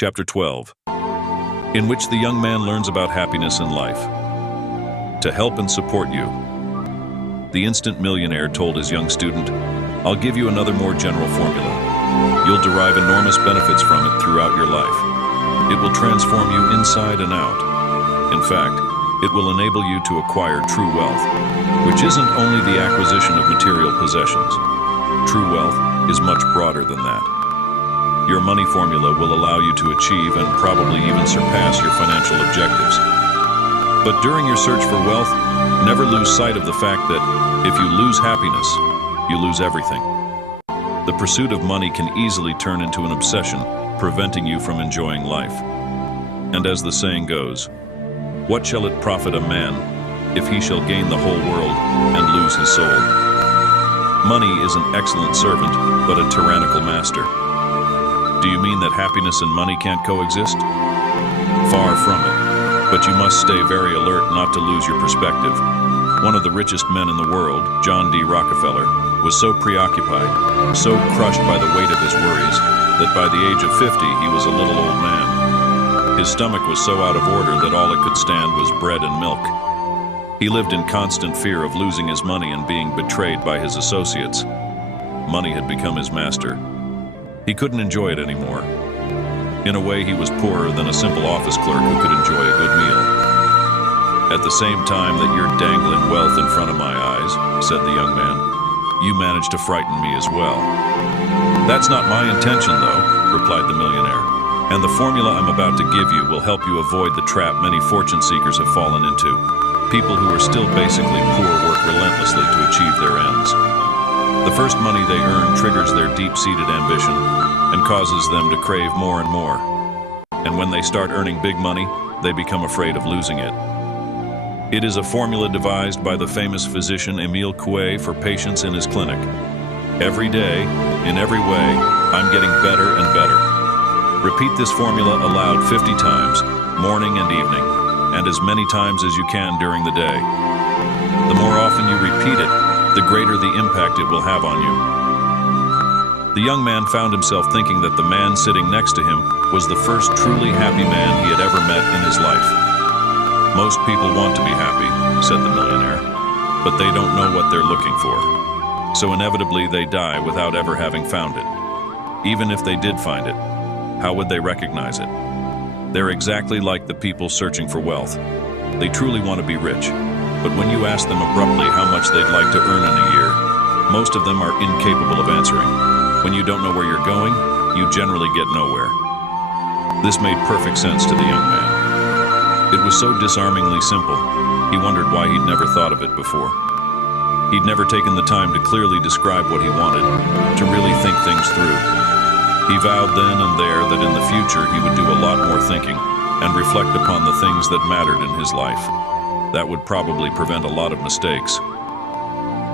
Chapter 12, in which the young man learns about happiness in life. To help and support you, the instant millionaire told his young student, "I'll give you another more general formula. You'll derive enormous benefits from it throughout your life. It will transform you inside and out. In fact, it will enable you to acquire true wealth, which isn't only the acquisition of material possessions. True wealth is much broader than that. Your money formula will allow you to achieve and probably even surpass your financial objectives. But during your search for wealth, never lose sight of the fact that if you lose happiness, you lose everything. The pursuit of money can easily turn into an obsession, preventing you from enjoying life. And as the saying goes, what shall it profit a man if he shall gain the whole world and lose his soul? Money is an excellent servant, but a tyrannical master. Do you mean that happiness and money can't coexist? Far from it, but you must stay very alert not to lose your perspective. One of the richest men in the world, John D. Rockefeller, was so preoccupied, so crushed by the weight of his worries, that by the age of 50 he was a little old man. His stomach was so out of order that all it could stand was bread and milk. He lived in constant fear of losing his money and being betrayed by his associates. Money had become his master. He couldn't enjoy it anymore. In a way, he was poorer than a simple office clerk who could enjoy a good meal. At the same time that you're dangling wealth in front of my eyes, said the young man, you managed to frighten me as well. That's not my intention, though, replied the millionaire. And the formula I'm about to give you will help you avoid the trap many fortune seekers have fallen into. People who are still basically poor work relentlessly to achieve their ends. The first money they earn triggers their deep-seated ambition and causes them to crave more and more. And when they start earning big money, they become afraid of losing it. It is a formula devised by the famous physician Émile Coué for patients in his clinic. Every day, in every way, I'm getting better and better. Repeat this formula aloud 50 times, morning and evening, and as many times as you can during the day. The more often you repeat it, the greater the impact it will have on you. The young man found himself thinking that the man sitting next to him was the first truly happy man he had ever met in his life. Most people want to be happy, said the millionaire, but they don't know what they're looking for. So inevitably they die without ever having found it. Even if they did find it, how would they recognize it? They're exactly like the people searching for wealth. They truly want to be rich, but when you ask them abruptly how much they'd like to earn in a year, most of them are incapable of answering. When you don't know where you're going, you generally get nowhere. This made perfect sense to the young man. It was so disarmingly simple, he wondered why he'd never thought of it before. He'd never taken the time to clearly describe what he wanted, to really think things through. He vowed then and there that in the future he would do a lot more thinking and reflect upon the things that mattered in his life. That would probably prevent a lot of mistakes.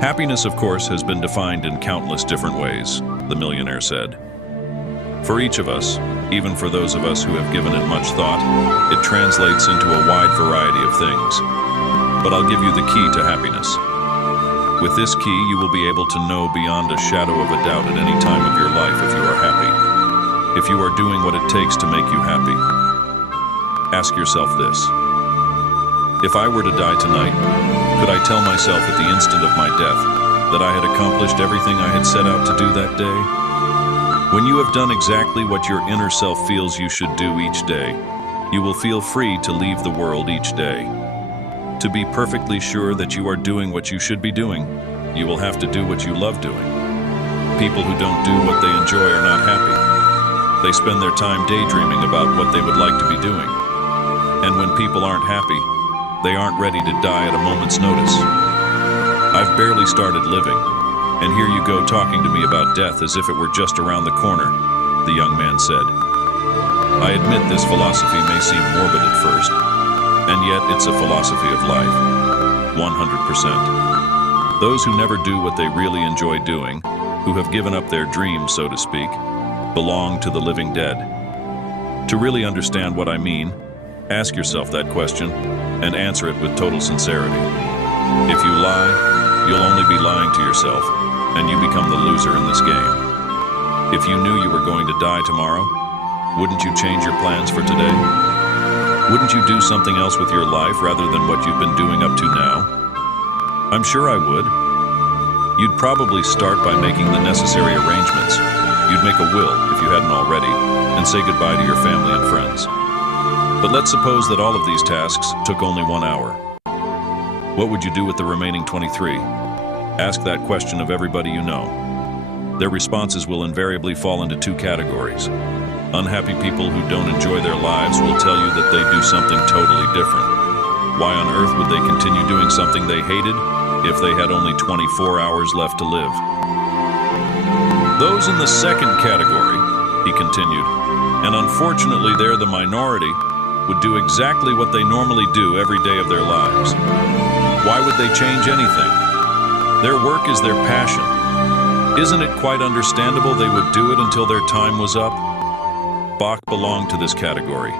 Happiness, of course, has been defined in countless different ways, the millionaire said. For each of us, even for those of us who have given it much thought, it translates into a wide variety of things. But I'll give you the key to happiness. With this key, you will be able to know beyond a shadow of a doubt at any time of your life if you are happy. If you are doing what it takes to make you happy. Ask yourself this. If I were to die tonight, could I tell myself at the instant of my death that I had accomplished everything I had set out to do that day? When you have done exactly what your inner self feels you should do each day, you will feel free to leave the world each day. To be perfectly sure that you are doing what you should be doing, you will have to do what you love doing. People who don't do what they enjoy are not happy. They spend their time daydreaming about what they would like to be doing. And when people aren't happy, they aren't ready to die at a moment's notice. I've barely started living, and here you go talking to me about death as if it were just around the corner, the young man said. I admit this philosophy may seem morbid at first, and yet it's a philosophy of life, 100%. Those who never do what they really enjoy doing, who have given up their dreams, so to speak, belong to the living dead. To really understand what I mean, ask yourself that question and answer it with total sincerity. If you lie, you'll only be lying to yourself, and you become the loser in this game. If you knew you were going to die tomorrow, Wouldn't you change your plans for today? Wouldn't you do something else with your life rather than what you've been doing up to now? I'm sure I would. You'd probably start by making the necessary arrangements. You'd make a will, if you hadn't already, and say goodbye to your family and friends. But let's suppose that all of these tasks took only 1 hour. What would you do with the remaining 23? Ask that question of everybody you know. Their responses will invariably fall into 2 categories. Unhappy people who don't enjoy their lives will tell you that they do something totally different. Why on earth would they continue doing something they hated if they had only 24 hours left to live? Those in the second category, he continued, and unfortunately they're the minority, would do exactly what they normally do every day of their lives. Why would they change anything? Their work is their passion. Isn't it quite understandable they would do it until their time was up? Bach belonged to this category.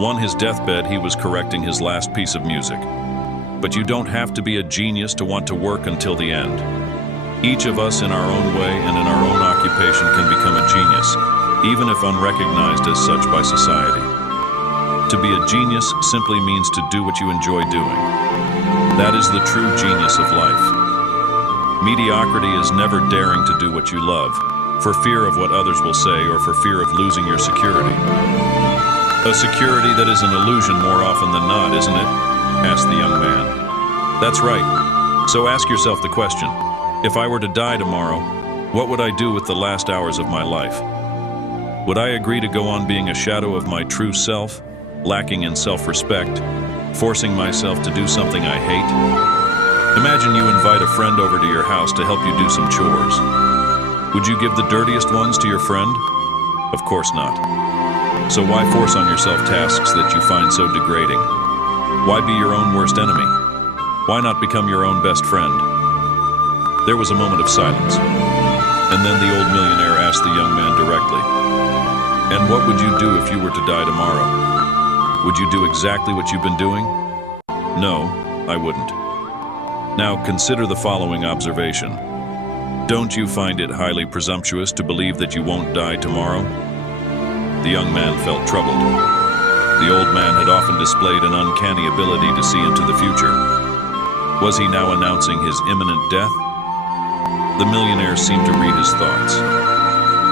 On his deathbed, he was correcting his last piece of music. But you don't have to be a genius to want to work until the end. Each of us in our own way and in our own occupation can become a genius, even if unrecognized as such by society. To be a genius simply means to do what you enjoy doing. That is the true genius of life. Mediocrity is never daring to do what you love, for fear of what others will say or for fear of losing your security. A security that is an illusion more often than not, isn't it? Asked the young man. That's right. So ask yourself the question, if I were to die tomorrow, what would I do with the last hours of my life? Would I agree to go on being a shadow of my true self, lacking in self-respect, forcing myself to do something I hate? Imagine you invite a friend over to your house to help you do some chores. Would you give the dirtiest ones to your friend? Of course not. So why force on yourself tasks that you find so degrading? Why be your own worst enemy? Why not become your own best friend? There was a moment of silence, and then the old millionaire asked the young man directly, "And what would you do if you were to die tomorrow? Would you do exactly what you've been doing?" "No, I wouldn't." Now consider the following observation. Don't you find it highly presumptuous to believe that you won't die tomorrow? The young man felt troubled. The old man had often displayed an uncanny ability to see into the future. Was he now announcing his imminent death? The millionaire seemed to read his thoughts.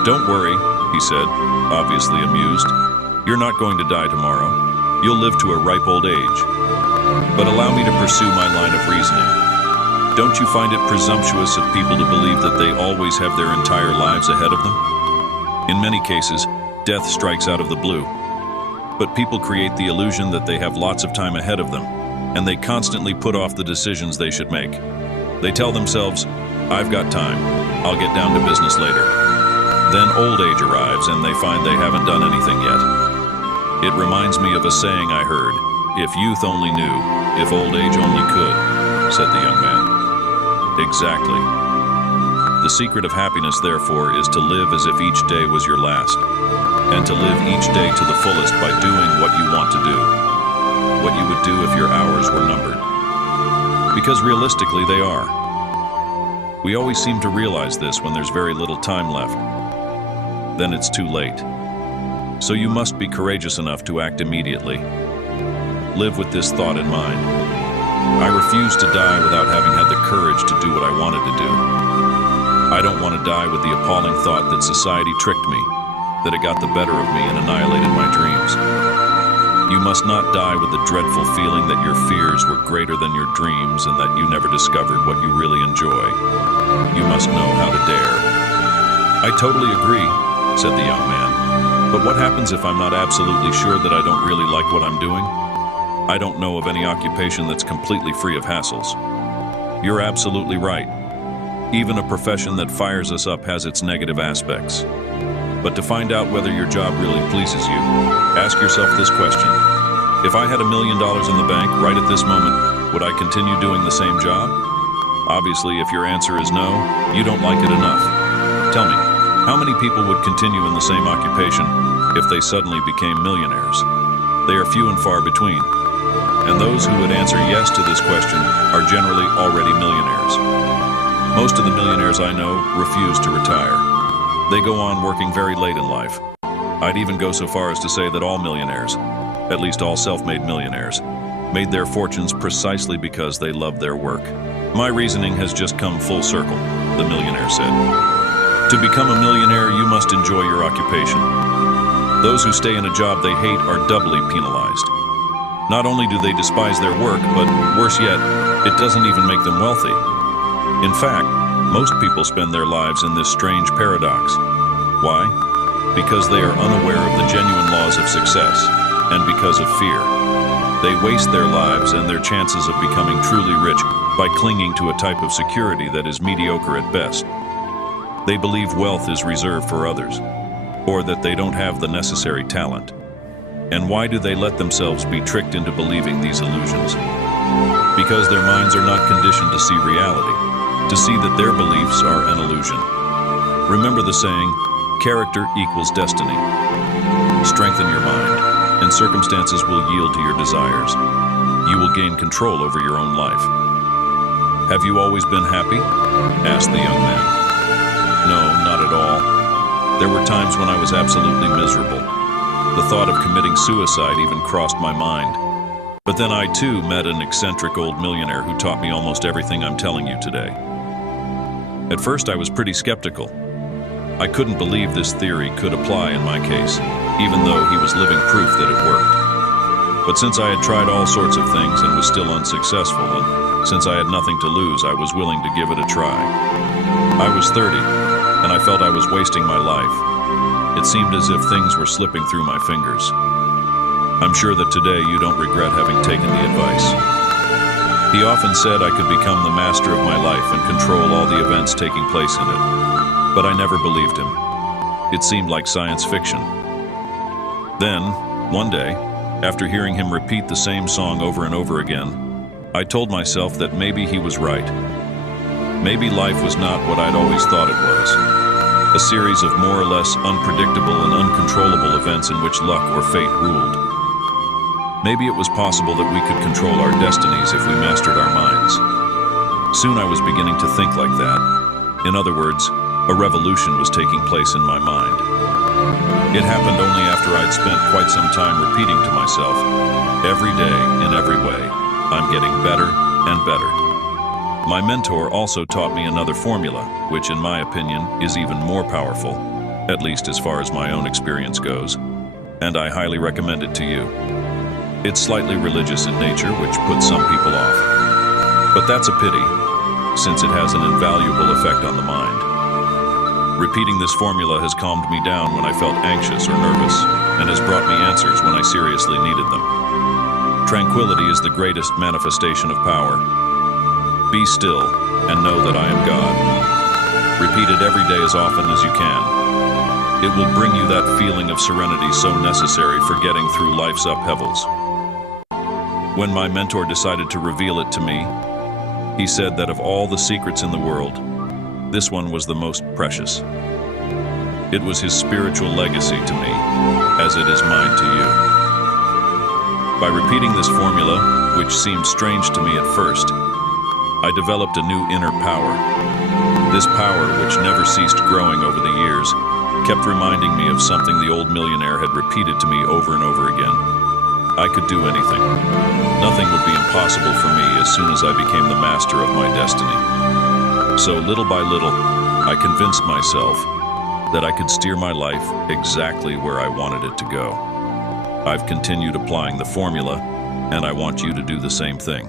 "Don't worry," he said, obviously amused. "You're not going to die tomorrow. You'll live to a ripe old age. But allow me to pursue my line of reasoning. Don't you find it presumptuous of people to believe that they always have their entire lives ahead of them? In many cases, death strikes out of the blue. But people create the illusion that they have lots of time ahead of them, and they constantly put off the decisions they should make. They tell themselves, "I've got time. I'll get down to business later." Then old age arrives and they find they haven't done anything yet. It reminds me of a saying I heard, "If youth only knew, if old age only could," said the young man. Exactly. The secret of happiness, therefore, is to live as if each day was your last, and to live each day to the fullest by doing what you want to do, what you would do if your hours were numbered. Because realistically, they are. We always seem to realize this when there's very little time left. Then it's too late. So you must be courageous enough to act immediately. Live with this thought in mind. I refuse to die without having had the courage to do what I wanted to do. I don't want to die with the appalling thought that society tricked me, that it got the better of me and annihilated my dreams. You must not die with the dreadful feeling that your fears were greater than your dreams and that you never discovered what you really enjoy. You must know how to dare. "I totally agree," said the young man. "But what happens if I'm not absolutely sure that I don't really like what I'm doing? I don't know of any occupation that's completely free of hassles." You're absolutely right. Even a profession that fires us up has its negative aspects. But to find out whether your job really pleases you, ask yourself this question. If I had $1 million in the bank right at this moment, would I continue doing the same job? Obviously, if your answer is no, you don't like it enough. Tell me, how many people would continue in the same occupation if they suddenly became millionaires? They are few and far between. And those who would answer yes to this question are generally already millionaires. Most of the millionaires I know refuse to retire. They go on working very late in life. I'd even go so far as to say that all millionaires, at least all self-made millionaires, made their fortunes precisely because they loved their work. My reasoning has just come full circle, the millionaire said. To become a millionaire, you must enjoy your occupation. Those who stay in a job they hate are doubly penalized. Not only do they despise their work, but worse yet, it doesn't even make them wealthy. In fact, most people spend their lives in this strange paradox. Why? Because they are unaware of the genuine laws of success, and because of fear. They waste their lives and their chances of becoming truly rich by clinging to a type of security that is mediocre at best. They believe wealth is reserved for others, or that they don't have the necessary talent. And why do they let themselves be tricked into believing these illusions? Because their minds are not conditioned to see reality, to see that their beliefs are an illusion. Remember the saying, character equals destiny. Strengthen your mind, and circumstances will yield to your desires. You will gain control over your own life. Have you always been happy? Asked the young man. No, not at all. There were times when I was absolutely miserable. The thought of committing suicide even crossed my mind. But then I too met an eccentric old millionaire who taught me almost everything I'm telling you today. At first I was pretty skeptical. I couldn't believe this theory could apply in my case, even though he was living proof that it worked. But since I had tried all sorts of things and was still unsuccessful, and since I had nothing to lose, I was willing to give it a try. I was 30, and I felt I was wasting my life. It seemed as if things were slipping through my fingers. I'm sure that today you don't regret having taken the advice. He often said I could become the master of my life and control all the events taking place in it. But I never believed him. It seemed like science fiction. Then, one day, after hearing him repeat the same song over and over again, I told myself that maybe he was right. Maybe life was not what I'd always thought it was. A series of more or less unpredictable and uncontrollable events in which luck or fate ruled. Maybe it was possible that we could control our destinies if we mastered our minds. Soon I was beginning to think like that. In other words, a revolution was taking place in my mind. It happened only after I'd spent quite some time repeating to myself, every day, in every way, I'm getting better and better. My mentor also taught me another formula, which in my opinion is even more powerful, at least as far as my own experience goes, and I highly recommend it to you. It's slightly religious in nature, which puts some people off. But that's a pity, since it has an invaluable effect on the mind. Repeating this formula has calmed me down when I felt anxious or nervous, and has brought me answers when I seriously needed them. Tranquility is the greatest manifestation of power. Be still and know that I am God. Repeat it every day as often as you can. It will bring you that feeling of serenity so necessary for getting through life's upheavals. When my mentor decided to reveal it to me, he said that of all the secrets in the world, this one was the most precious. It was his spiritual legacy to me, as it is mine to you. By repeating this formula, which seemed strange to me at first, I developed a new inner power. This power, which never ceased growing over the years, kept reminding me of something the old millionaire had repeated to me over and over again. I could do anything. Nothing would be impossible for me as soon as I became the master of my destiny. So little by little, I convinced myself that I could steer my life exactly where I wanted it to go. I've continued applying the formula, and I want you to do the same thing.